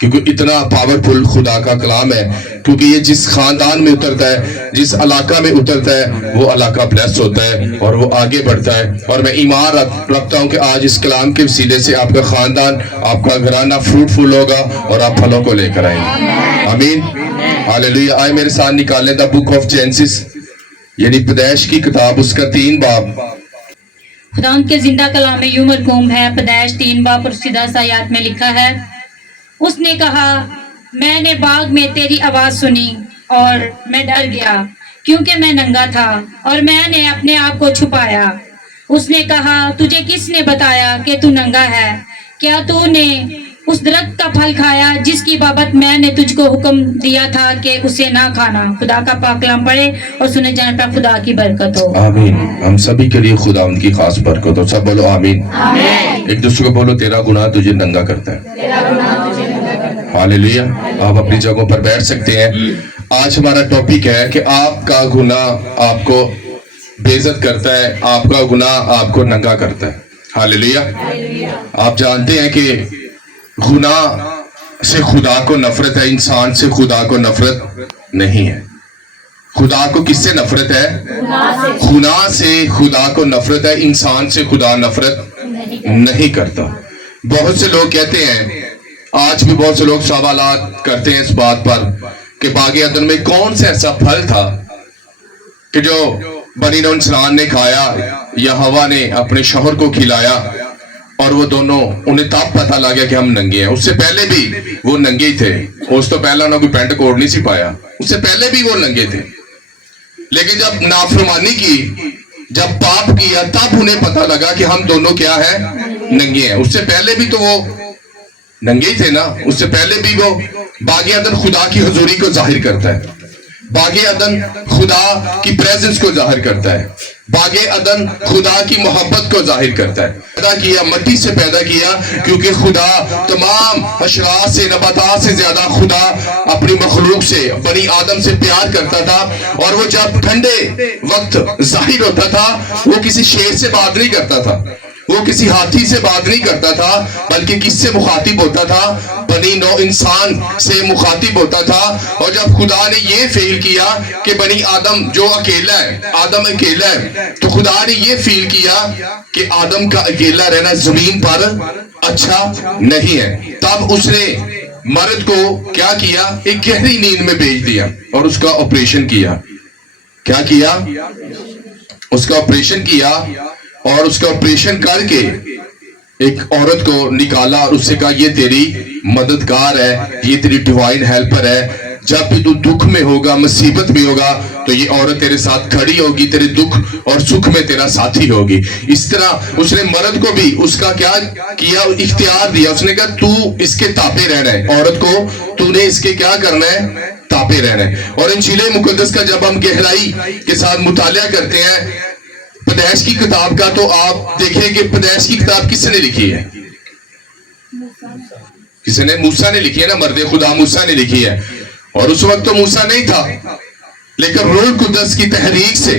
کیونکہ اتنا پاورفل خدا کا کلام ہے، کیونکہ یہ جس خاندان میں اترتا ہے، جس علاقہ میں اترتا ہے، وہ علاقہ بلیس ہوتا ہے اور وہ آگے بڑھتا ہے۔ اور میں ایمان رکھتا ہوں کہ آج اس کلام کے وسیلے سے آپ کا خاندان، آپ کا گھرانہ فروٹفل ہوگا اور آپ پھلوں کو لے کر آئیں گے۔ آمین، ہاللیلویہ۔ آئے میرے ساتھ نکالیں دا بک آف جینسس، یعنی پیدائش کی کتاب، اس کا 3 باب۔ خداوند کے زندہ کلام میں یوں مرقوم ہے، پیدائش 3 باب اور 10 آیات میں لکھا ہے، اس نے کہا میں نے باغ میں تیری آواز سنی اور میں ڈر گیا کیونکہ میں ننگا تھا اور میں نے اپنے آپ کو چھپایا۔ اس نے کہا تجھے کس نے بتایا کہ تو ننگا ہے؟ کیا تو نے اس درخت کا پھل کھایا جس کی بابت میں نے تجھ کو حکم دیا تھا کہ اسے نہ کھانا؟ خدا کا پاک کلام پڑھے اور سنے جانے پر خدا کی برکت ہو۔ آمین۔ ہم سبھی کے لیے خدا ان کی خاص برکت ہو۔ سب بولو آمین۔ ایک دوسرے کو بولو تیرا گناہ تجھے ننگا کرتا ہے۔ ہاللیلویہ۔ آپ اپنی جگہوں پر بیٹھ سکتے ہیں۔ آج ہمارا ٹاپک ہے کہ آپ کا گناہ آپ کو بے عزت کرتا ہے، آپ کا گناہ آپ کو ننگا کرتا ہے۔ ہاللیلویہ۔ آپ جانتے ہیں کہ گناہ سے خدا کو نفرت ہے، انسان سے خدا کو نفرت نہیں ہے۔ خدا کو کس سے نفرت ہے؟ گناہ سے خدا کو نفرت ہے، انسان سے خدا نفرت نہیں کرتا۔ بہت سے لوگ کہتے ہیں، آج بھی بہت سے لوگ سوالات کرتے ہیں اس بات پر کہ باغ عدن میں کون سا ایسا پھل تھا کہ جو بنی نوع انسان نے کھایا یا ہوا نے اپنے شوہر کو کھلایا اور وہ دونوں انہیں تب پتہ لگا کہ ہم ننگے ہیں۔ اس سے پہلے بھی وہ ننگے ہی تھے، اس تو پہلا انہوں کوئی پینٹ کوٹ نہیں سی پایا، اس سے پہلے بھی وہ ننگے تھے۔ لیکن جب نافرمانی کی، جب پاپ کیا، تب انہیں پتہ لگا کہ ہم دونوں کیا ہیں؟ ننگے ہیں۔ اس سے پہلے بھی تو وہ ننگے ہی تھے نا۔ اس سے پہلے بھی وہ باغ عدن خدا کی حضوری کو ظاہر کرتا ہے، باغ عدن خدا کی پریزنس کو ظاہر کرتا ہے، باغ عدن خدا کی محبت کو ظاہر کرتا ہے۔ پیدا کیا، مٹی سے پیدا کیا، کیونکہ خدا تمام حشرات سے، نباتات سے زیادہ خدا اپنی مخلوق سے، بنی آدم سے پیار کرتا تھا۔ اور وہ جب ٹھنڈے وقت ظاہر ہوتا تھا، وہ کسی شیر سے بات نہیں کرتا تھا، وہ کسی ہاتھی سے بات نہیں کرتا تھا، بلکہ کس سے مخاطب ہوتا تھا؟ بنی نوع انسان سے مخاطب ہوتا تھا۔ اور جب خدا نے یہ فیل کیا کہ بنی آدم جو اکیلا ہے، آدم اکیلا ہے، تو خدا نے یہ فیل کیا کہ آدم کا اکیلا رہنا زمین پر اچھا نہیں ہے۔ تب اس نے مرد کو کیا کیا؟ ایک گہری نیند میں بھیج دیا اور اس کا آپریشن کیا۔ کیا کیا؟ اس کا آپریشن کیا، اور اس کا آپریشن کر کے ایک عورت کو نکالا اور اس سے کہا یہ تیری مددگار ہے، یہ تیری ڈیوائن ہیلپر ہے۔ جب بھی تو دکھ میں ہوگا، مصیبت میں ہوگا، تو یہ عورت تیرے ساتھ کھڑی ہوگی، تیرے دکھ اور سکھ میں تیرا ساتھی ہوگی۔ اس طرح اس نے مرد کو بھی اس کا کیا کیا؟ اختیار دیا۔ اس نے کہا تو اس کے تابع رہنا ہے، عورت کو تو نے اس کے کیا کرنا ہے؟ تابع رہنا ہے۔ اور انجیل مقدس کا جب ہم گہرائی کے ساتھ مطالعہ کرتے ہیں پیدائش کی کتاب کا، تو آپ دیکھیں کہ پیدائش کی کتاب کس نے لکھی ہے؟ کسی نے؟ موسیٰ نے لکھی ہے نا، مرد خدا موسیٰ نے لکھی ہے۔ اور اس وقت تو موسیٰ نہیں تھا، لیکن روح القدس کی تحریک سے،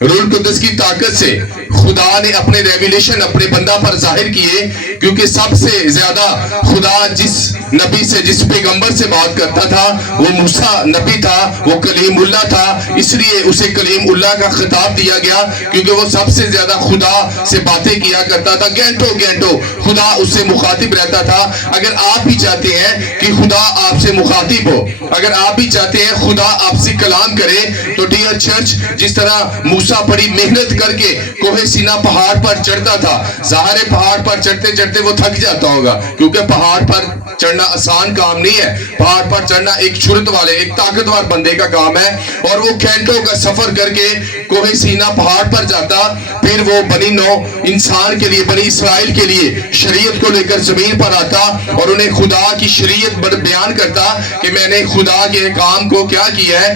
روح القدس کی طاقت سے خدا نے اپنے ریویلیشن اپنے بندہ پر ظاہر کیے، کیونکہ سب سے زیادہ خدا جس نبی سے، جس پیغمبر سے بات کرتا تھا وہ موسیٰ نبی تھا، وہ کلیم اللہ تھا۔ اس لیے اسے کلیم اللہ کا خطاب دیا گیا، کیونکہ وہ سب سے زیادہ خدا سے باتیں کیا کرتا تھا، گھنٹوں گھنٹوں خدا اس سے مخاطب رہتا تھا۔ اگر آپ بھی چاہتے ہیں کہ خدا آپ سے مخاطب ہو، اگر آپ بھی چاہتے ہیں خدا آپ سے کلام کرے، تو ڈیئر چرچ، جس طرح موسیٰ بڑی محنت کر کے کوہ سینا پہاڑ پر چڑھتا تھا، ظاہر پہاڑ پر چڑھتے چڑھتے وہ تھک جاتا ہوگا، کیونکہ پہاڑ پر چڑھنا آسان کام نہیں ہے، پہاڑ پر چڑھنا ایک جرأت والے، ایک طاقتور بندے کا کام ہے۔ اور وہ گھنٹوں کا سفر کر کے کوہ سینا پہاڑ پر جاتا، پھر وہ بنی نوع انسان کے لیے، بنی اسرائیل کے لیے شریعت کو لے کر زمین پر آتا اور انہیں خدا کی شریعت بیان کرتا کہ میں نے خدا کے کام کو کیا کیا ہے؟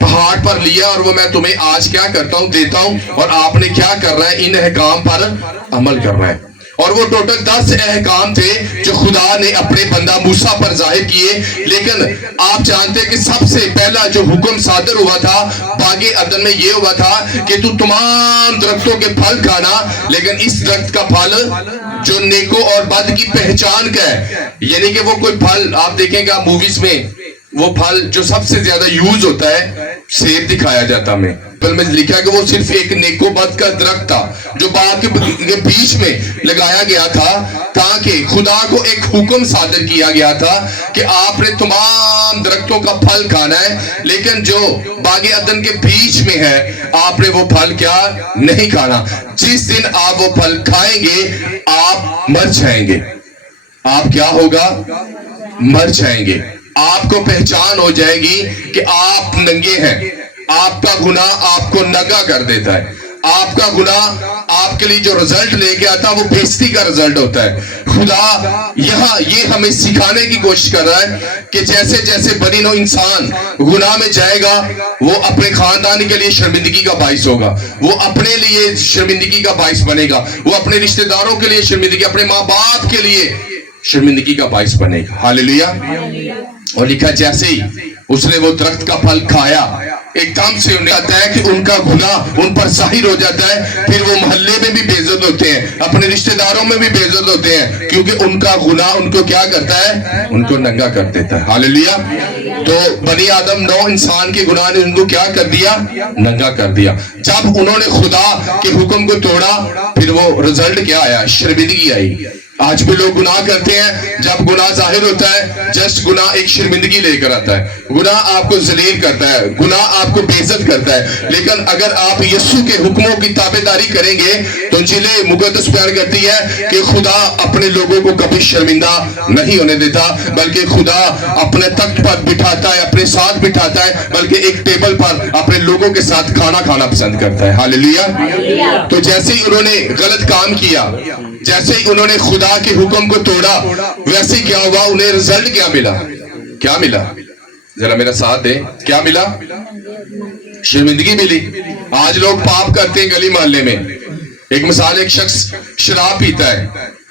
پہاڑ پر لیا، اور وہ میں تمہیں آج کیا کرتا ہوں؟ دیتا ہوں، اور آپ نے کیا کرنا ہے؟ ان احکام پر عمل کرنا ہے۔ اور وہ ٹوٹل 10 احکام تھے جو خدا نے اپنے بندہ موسیٰ پر ظاہر کیے. لیکن آپ جانتے کہ سب سے پہلا جو حکم صادر ہوا تھا باغ عدن میں یہ ہوا تھا کہ تو تمام درختوں کے پھل کھانا، لیکن اس درخت کا پھل جو نیکو اور بد کی پہچان کا ہے، یعنی کہ وہ کوئی پھل آپ دیکھیں گا موویز میں، وہ پھل جو سب سے زیادہ یوز ہوتا ہے سیب دکھایا جاتا ہمیں، بل میں لکھا کہ وہ صرف ایک نیکو بد کا درخت تھا جو باغ کے بیچ میں لگایا گیا تھا، تاکہ خدا کو ایک حکم صادر کیا گیا تھا کہ آپ نے تمام درختوں کا پھل کھانا ہے، لیکن جو باغ عدن کے بیچ میں ہے آپ نے وہ پھل کیا نہیں کھانا. جس دن آپ وہ پھل کھائیں گے آپ مر جائیں گے. آپ کیا ہوگا؟ مر جائیں گے. آپ کو پہچان ہو جائے گی کہ آپ ننگے ہیں. آپ کا گناہ آپ کو ننگا کر دیتا ہے. آپ کا گناہ آپ کے لیے جو رزلٹ لے کے آتا وہ بےزتی کا رزلٹ ہوتا ہے. خدا یہاں یہ ہمیں سکھانے کی کوشش کر رہا ہے کہ جیسے جیسے بنی نوع انسان گناہ میں جائے گا وہ اپنے خاندان کے لیے شرمندگی کا باعث ہوگا، وہ اپنے لیے شرمندگی کا باعث بنے گا، وہ اپنے رشتہ داروں کے لیے شرمندگی، اپنے ماں باپ کے لیے شرمندگی کا باعث بنے گا. ہاللیلویہ. اور لکھا جیسے ہی اس نے وہ درخت کا پھل کھایا ایک دم سے انہیں آتا ہے کہ ان کا گناہ ان پر ظاہر ہو جاتا ہے. پھر وہ محلے میں بھی بے عزت ہوتے ہیں، اپنے رشتہ داروں میں بھی بے عزت ہوتے ہیں، کیونکہ ان کا گناہ ان کو کیا کرتا ہے؟ ان کو ننگا کر دیتا ہے. ہاللیلویہ. تو بنی آدم نو انسان کے گناہ نے ان کو کیا کر دیا؟ ننگا کر دیا. جب انہوں نے خدا کے حکم کو توڑا پھر وہ رزلٹ کیا آیا؟ شرمندگی آئی. آج بھی لوگ گناہ کرتے ہیں، جب گناہ ظاہر ہوتا ہے جسٹ گناہ ایک شرمندگی لے کر آتا ہے، گناہ آپ کو ذلیل کرتا ہے، گناہ آپ کو بے عزت کرتا ہے. لیکن اگر آپ یسوع کے حکموں کی تابعداری کریں گے تو انجیل مقدس بیان کرتی ہے کہ خدا اپنے لوگوں کو کبھی شرمندہ نہیں ہونے دیتا، بلکہ خدا اپنے تخت پر بٹھاتا ہے، اپنے ساتھ بٹھاتا ہے، بلکہ ایک ٹیبل پر اپنے لوگوں کے ساتھ کھانا کھانا پسند کرتا ہے. ہاللیلویہ. تو جیسے ہی انہوں نے غلط کام کیا، جیسے ہی انہوں نے خدا کے حکم کو توڑا، ویسے ہی کیا ہوا؟ انہیں رزلٹ کیا ملا؟ کیا ملا؟ ذرا میرا ساتھ دیں. کیا ملا؟ شرمندگی ملی. آج لوگ پاپ کرتے ہیں گلی محلے میں. ایک مثال، ایک شخص شراب پیتا ہے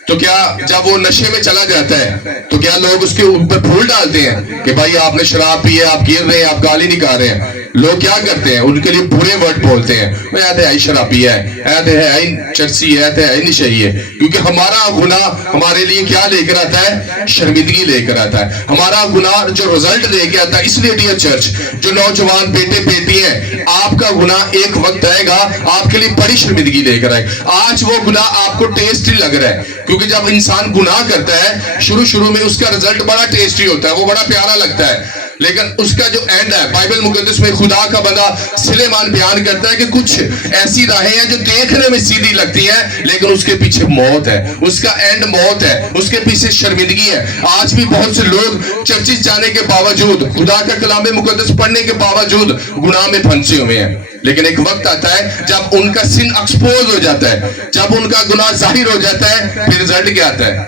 تو کیا جب وہ نشے میں چلا جاتا ہے تو کیا لوگ اس کے اوپر پھول ڈالتے ہیں کہ بھائی آپ نے شراب پی ہے، آپ گر رہے ہیں، آپ گالی نکال رہے ہیں؟ لوگ کیا کرتے ہیں؟ ان کے لیے برے ورڈ بولتے ہیں، ایت ہے شرابی ہے، ایت ہے چرسی ہے، ایت ہے نشئی ہے. کیونکہ ہمارا گناہ ہمارے لیے کیا لے کر آتا ہے؟ شرمندگی لے کر آتا ہے. ہمارا گناہ جو رزلٹ لے کے آتا ہے. اس لیے ڈیئر چرچ، جو نوجوان بیٹے بیٹی ہیں، آپ کا گناہ ایک وقت آئے گا آپ کے لیے بڑی شرمندگی لے کر آئے. آج وہ گناہ آپ کو ٹیسٹی لگ رہا ہے، کیونکہ جب انسان گناہ کرتا ہے شروع میں اس کا رزلٹ بڑا ٹیسٹی ہوتا ہے، وہ بڑا پیارا لگتا ہے، لیکن اس کا جو اینڈ ہے، بائبل مقدس میں خدا کا بندہ سلیمان بیان کرتا ہے کہ کچھ ایسی راہیں ہیں جو دیکھنے میں سیدھی لگتی ہیں لیکن اس کے پیچھے موت ہے، اس کا اینڈ موت ہے، اس کے پیچھے شرمندگی ہے. آج بھی بہت سے لوگ چرچز جانے کے باوجود، خدا کا کلام مقدس پڑھنے کے باوجود گناہ میں پھنسے ہوئے ہیں. لیکن ایک وقت آتا ہے جب ان کا سن ایکسپوز ہو جاتا ہے، جب ان کا گناہ ظاہر ہو جاتا ہے، پھر رزلٹ کیا آتا ہے؟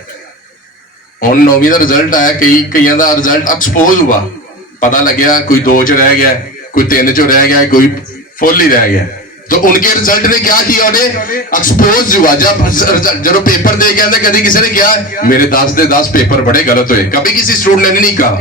ان نویں دا رزلٹ آیا، کئیاں دا رزلٹ ایکسپوز ہوا، پتہ لگیا کوئی 2 چ رہ گیا، کوئی 3 چ رہ گیا، کوئی فل ہی رہ گیا. تو ان کے رزلٹ نے کیا کیا؟ انہیں ایکسپوز ہوا. جب پیپر دے گیا تھا، کبھی کسی نے کیا میرے 10 دے 10 پیپر بڑے غلط ہوئے؟ کبھی کسی اسٹوڈنٹ نے نہیں کہا،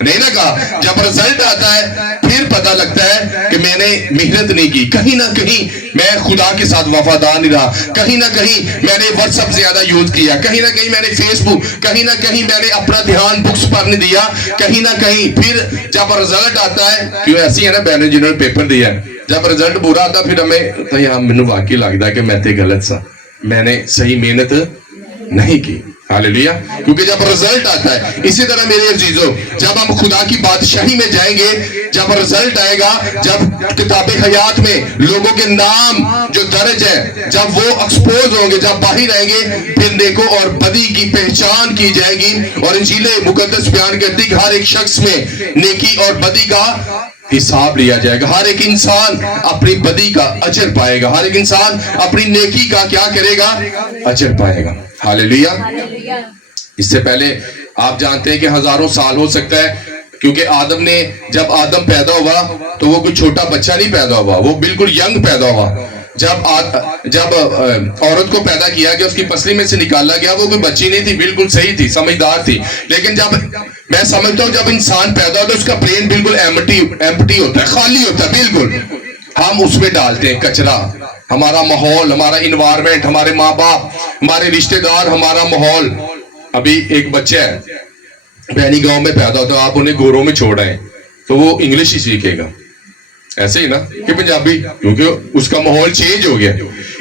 نہیں نہ کہا. جب رزلٹ آتا ہے پھر پتہ لگتا ہے کہ میں نے محنت نہیں کی، کہیں نہ کہیں میں خدا کے ساتھ وفادار نہیں رہا، کہیں نہ کہیں میں نے واٹس ایپ زیادہ یوز کیا، کہیں نہ کہیں میں نے فیس بک، کہیں نہ کہیں میں نے اپنا دھیان بکس پر نہیں دیا، کہیں نہ کہیں. پھر جب رزلٹ آتا ہے، کیوں ایسی ہے نا بہنیں جنہوں نے پیپر دیا ہے، جب رزلٹ برا آتا پھر ہمیں تو یہاں مجھے واقعی لگتا ہے کہ میں تے غلط سا، میں نے صحیح محنت نہیں کی. ہاللیلویہ. کیونکہ جب رزلٹ آتا ہے، اسی طرح میرے عزیزو جب ہم خدا کی بادشاہی میں جائیں گے، جب رزلٹ آئے گا، جب کتاب حیات میں لوگوں کے نام جو درج ہے جب وہ ایکسپوز ہوں گے، جب باہر آئیں گے، پھر نیکو اور بدی کی پہچان کی جائے گی. اور انجیل مقدس بیان کرتی کہ ہر ایک شخص میں نیکی اور بدی کا حساب لیا جائے گا. ہر ایک انسان اپنی بدی کا اجر پائے گا، ہر ایک انسان اپنی نیکی کا کیا کرے گا؟ اجر پائے گا. ہاللیلویہ. اس سے پہلے آپ جانتے ہیں کہ ہزاروں سال ہو سکتا ہے، کیونکہ آدم نے جب آدم پیدا ہوا تو وہ کوئی چھوٹا بچہ نہیں پیدا ہوا، وہ بالکل ینگ پیدا ہوا. جب عورت کو پیدا کیا گیا, اس کی پسلی میں سے نکالا گیا, وہ کوئی بچی نہیں تھی, بالکل صحیح تھی, سمجھدار تھی. لیکن جب میں سمجھتا ہوں جب انسان پیدا ہوتا ہے اس کا برین بالکل ایمپٹی ہوتا ہے, خالی ہوتا ہے بالکل. ہم اس میں ڈالتے ہیں کچرا, ہمارا ماحول, ہمارا انوائرمنٹ, ہمارے ماں باپ, ہمارے رشتہ دار, ہمارا ماحول. ابھی ایک بچہ ہے بہنی گاؤں میں پیدا ہوتا ہے, آپ انہیں گوروں میں چھوڑ آئے تو وہ انگلش ہی سیکھے گا, ایسے ہی نا کہ پنجابی, کیونکہ اس کا ماحول چینج ہو گیا.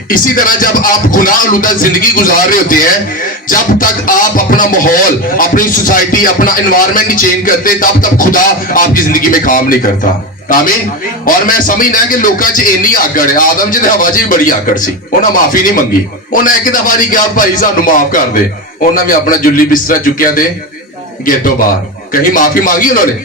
اسی طرح جب آپ گناہ آلودہ زندگی گزار رہے ہوتے ہیں, جب تک آپ اپنا ماحول, اپنی سوسائٹی, اپنا انوائرمنٹ نہیں چینج کرتے, تب تک خدا آپ کی زندگی میں کام نہیں کرتا. آمین. اور میں سمجھنا کہ لوکاں چ اینی آکڑ ہے, آدم جی ہوا چ بھی بڑی آکڑ سی, انہاں معافی نہیں منگی, انہاں ایک دفعہ نہیں کہا بھائی سانو معاف کر دے, انہاں بھی اپنا جلی بستر چکیا تے گیٹوں باہر. کہیں معافی مانگی انہوں نے؟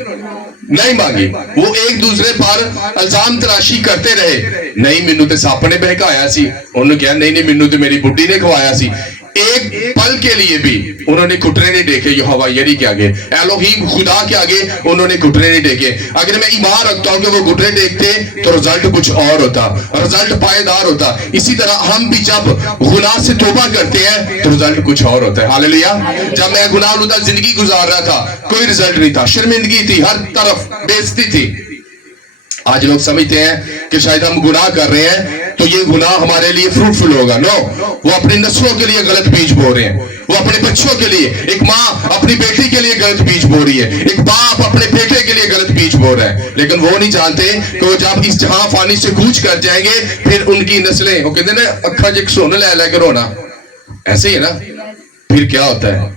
نہیں مانگی. وہ ایک دوسرے پر الزام تراشی کرتے رہے, نہیں مینوں تے سپ نے بہکایا سی, انہوں نے کہا نہیں مینوں تے میری بڈھی نے کھوایا سی. ایک پل کے لیے بھی انہوں نے گھٹنے نہیں دیکھے یہوہ یری کے آگے, الوہیم خدا کے آگے انہوں نے گھٹنے نہیں دیکھے. اگر میں ایمان رکھتا ہوں کہ وہ گھٹنے دیکھتے تو رزلٹ کچھ اور ہوتا, رزلٹ پائیدار ہوتا. اسی طرح ہم بھی جب گناہ سے توبہ کرتے ہیں تو رزلٹ کچھ اور ہوتا ہے. ہاللیلویا. جب میں گناہ آلودہ زندگی گزار رہا تھا کوئی رزلٹ نہیں تھا, شرمندگی تھی, ہر طرف بےعزتی تھی. آج لوگ سمجھتے ہیں کہ شاید ہم گناہ کر رہے ہیں تو یہ گناہ ہمارے لیے فروٹفل ہوگا. نو, وہ اپنی نسلوں کے لیے غلط بیج بو رہے ہیں, وہ اپنے بچوں کے لیے, ایک ماں اپنی بیٹی کے لیے غلط بیج بو رہی ہے, ایک باپ اپنے بیٹے کے لیے غلط بیج بو رہا ہے. لیکن وہ نہیں جانتے کہ وہ جب اس جہاں فانی سے کوچ کر جائیں گے پھر ان کی نسلیں, وہ کہتے ہیں نا اکھا جک سونے لے کے رونا, ایسے ہی نا. پھر کیا ہوتا ہے,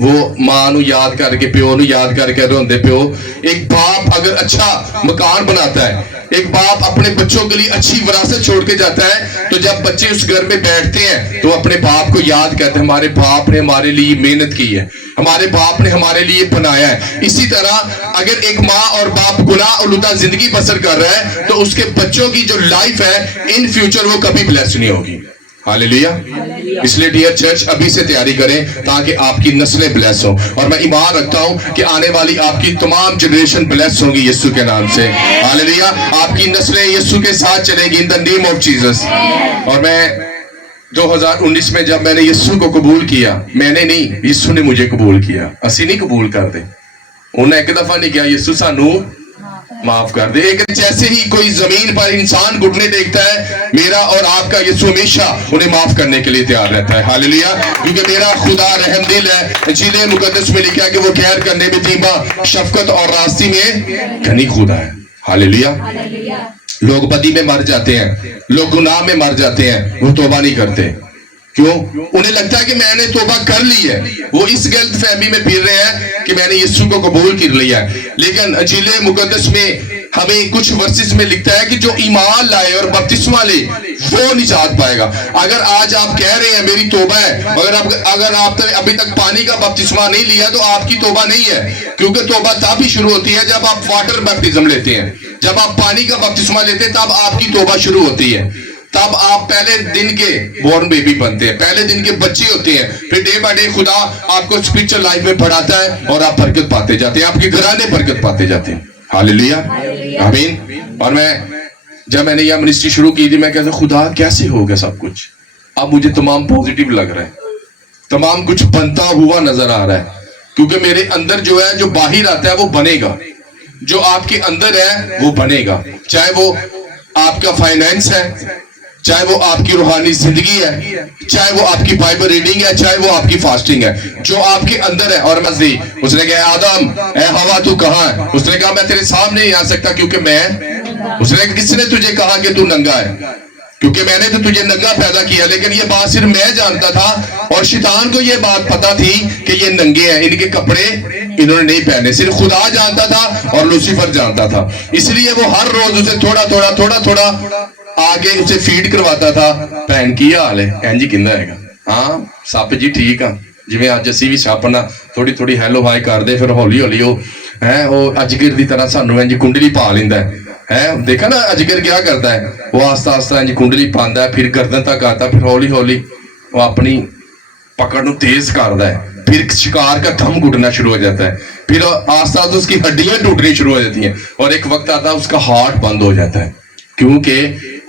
وہ ماں نو یاد کر کے, پیو نو یاد کر کے روندے پیو. ایک باپ اگر اچھا مکان بناتا ہے, ایک باپ اپنے بچوں کے لیے اچھی وراثت چھوڑ کے جاتا ہے, تو جب بچے اس گھر میں بیٹھتے ہیں تو اپنے باپ کو یاد کرتے ہیں, ہمارے باپ نے ہمارے لیے محنت کی ہے, ہمارے باپ نے ہمارے لیے بنایا ہے. اسی طرح اگر ایک ماں اور باپ گناہ آلودہ زندگی بسر کر رہا ہے تو اس کے بچوں کی جو لائف ہے ان فیوچر وہ کبھی بلیس نہیں ہوگی. ہاللیلویا. اس لیے ڈیئر چرچ ابھی سے تیاری کریں تاکہ آپ کی نسلیں بلیس ہوں, اور میں ایمان رکھتا ہوں کہ آنے والی آپ کی تمام جنریشن بلیس ہوں گی یسوع کے نام سے. ہاللیلویا. آپ کی نسلیں یسوع کے ساتھ چلیں گی ان دی نیم آف جیسس. اور میں 2019 میں جب میں نے یسوع کو قبول کیا, میں نے نہیں, یسوع نے مجھے قبول کیا. اسی نہیں قبول کر دے, انہیں ایک دفعہ نہیں کیا یسوع سانو معاف کر دے. ایک جیسے ہی کوئی زمین پر انسان گھٹنے دیکھتا ہے, میرا اور آپ کا یسوع ہمیشہ انہیں معاف کرنے کے لیے تیار رہتا ہے. ہاللیلویا. کیونکہ میرا خدا رحم دل ہے. انجیل مقدس میں لکھا ہے کہ وہ خیر کرنے میں دھیما, شفقت اور راستی میں گھنی خدا ہے. ہاللیلویا. لوگ بدی میں مر جاتے ہیں, لوگ گناہ میں مر جاتے ہیں, وہ توبہ نہیں کرتے. کیوں؟ انہیں لگتا ہے کہ میں نے توبہ کر لی ہے, وہ اس غلط فہمی میں پھر رہے ہیں کہ میں نے یسوع کو قبول کر لیا ہے. لیکن انجیل مقدس میں ہمیں کچھ ورسز میں لکھتا ہے کہ جو ایمان لائے اور بپتسمہ لے وہ نجات پائے گا. اگر آج آپ کہہ رہے ہیں میری توبہ ہے, اگر آپ نے ابھی تک پانی کا بپتسمہ نہیں لیا تو آپ کی توبہ نہیں ہے. کیونکہ توبہ تب ہی شروع ہوتی ہے جب آپ واٹر بیپٹزم لیتے ہیں, جب آپ پانی کا بپتسمہ لیتے ہیں تب آپ کی توبہ شروع ہوتی ہے. تب آپ پہلے دن کے بورن بیبی بنتے ہیں, پہلے دن کے بچے ہوتے ہیں. پھر ڈے بائی ڈے خدا آپ کو اسپرچل لائف میں بڑھاتا ہے اور آپ برکت پاتے جاتے ہیں, آپ کے گھرانے برکت پاتے جاتے ہیں. ہاللیلویا. آمین. اور جب میں نے یہ منسٹری شروع کی تھی میں کہتا خدا کیسے ہوگا سب کچھ, اب مجھے تمام پوزیٹیو لگ رہا ہے, تمام کچھ بنتا ہوا نظر آ رہا ہے. کیونکہ میرے اندر جو ہے, جو باہر آتا ہے وہ بنے گا, جو آپ کے اندر ہے وہ بنے گا. چاہے وہ آپ کا فائنینس ہے, چاہے وہ آپ کی روحانی زندگی ہے, چاہے وہ آپ کی بائبل ریڈنگ ہے, چاہے وہ آپ کی فاسٹنگ ہے, جو آپ کے اندر ہے. اور مزید اس نے کہا آدم اے ہوا تو کہاں ہے؟ اس نے کہا میں تیرے سامنے نہیں آ سکتا کیونکہ اس نے کہا کس نے تجھے کہا کہ تو ننگا ہے؟ کیونکہ میں نے تو تجھے ننگا پیدا کیا. لیکن یہ بات صرف میں جانتا تھا اور شیطان کو یہ بات پتا تھی کہ یہ ننگے ہیں, ان کے کپڑے انہوں نے نہیں پہنے. صرف خدا جانتا تھا اور لوسیفر جانتا تھا. اس لیے وہ ہر روز اسے تھوڑا آگے اسے فیڈ کرواتا تھا. بہن کی حال ہے؟ این جی کہندا ہے گا ہاں سپ جی ٹھیک ہاں, جویں اج اسی بھی سپ نہ تھوڑی ہیلو ہائی کردے پھر ہولی وہ اجگر دی طرح سانو انج کنڈلی پا لیندا ہے. دیکھا نا اجگر کیا کرتا ہے, وہ آہستہ آہستہ انج کنڈلی پاندا ہے, پھر گردن تک آتا ہے, پھر ہولی وہ اپنی پکڑ نو تیز کردا ہے, پھر شکار کا دم گھٹنا شروع ہو جاتا ہے, پھر آہستہ آہستہ اس کی ہڈیاں ٹوٹنی شروع ہو جاتی ہیں, اور ایک وقت آتا ہے اس کا ہارٹ بند ہو جاتا ہے. کیونکہ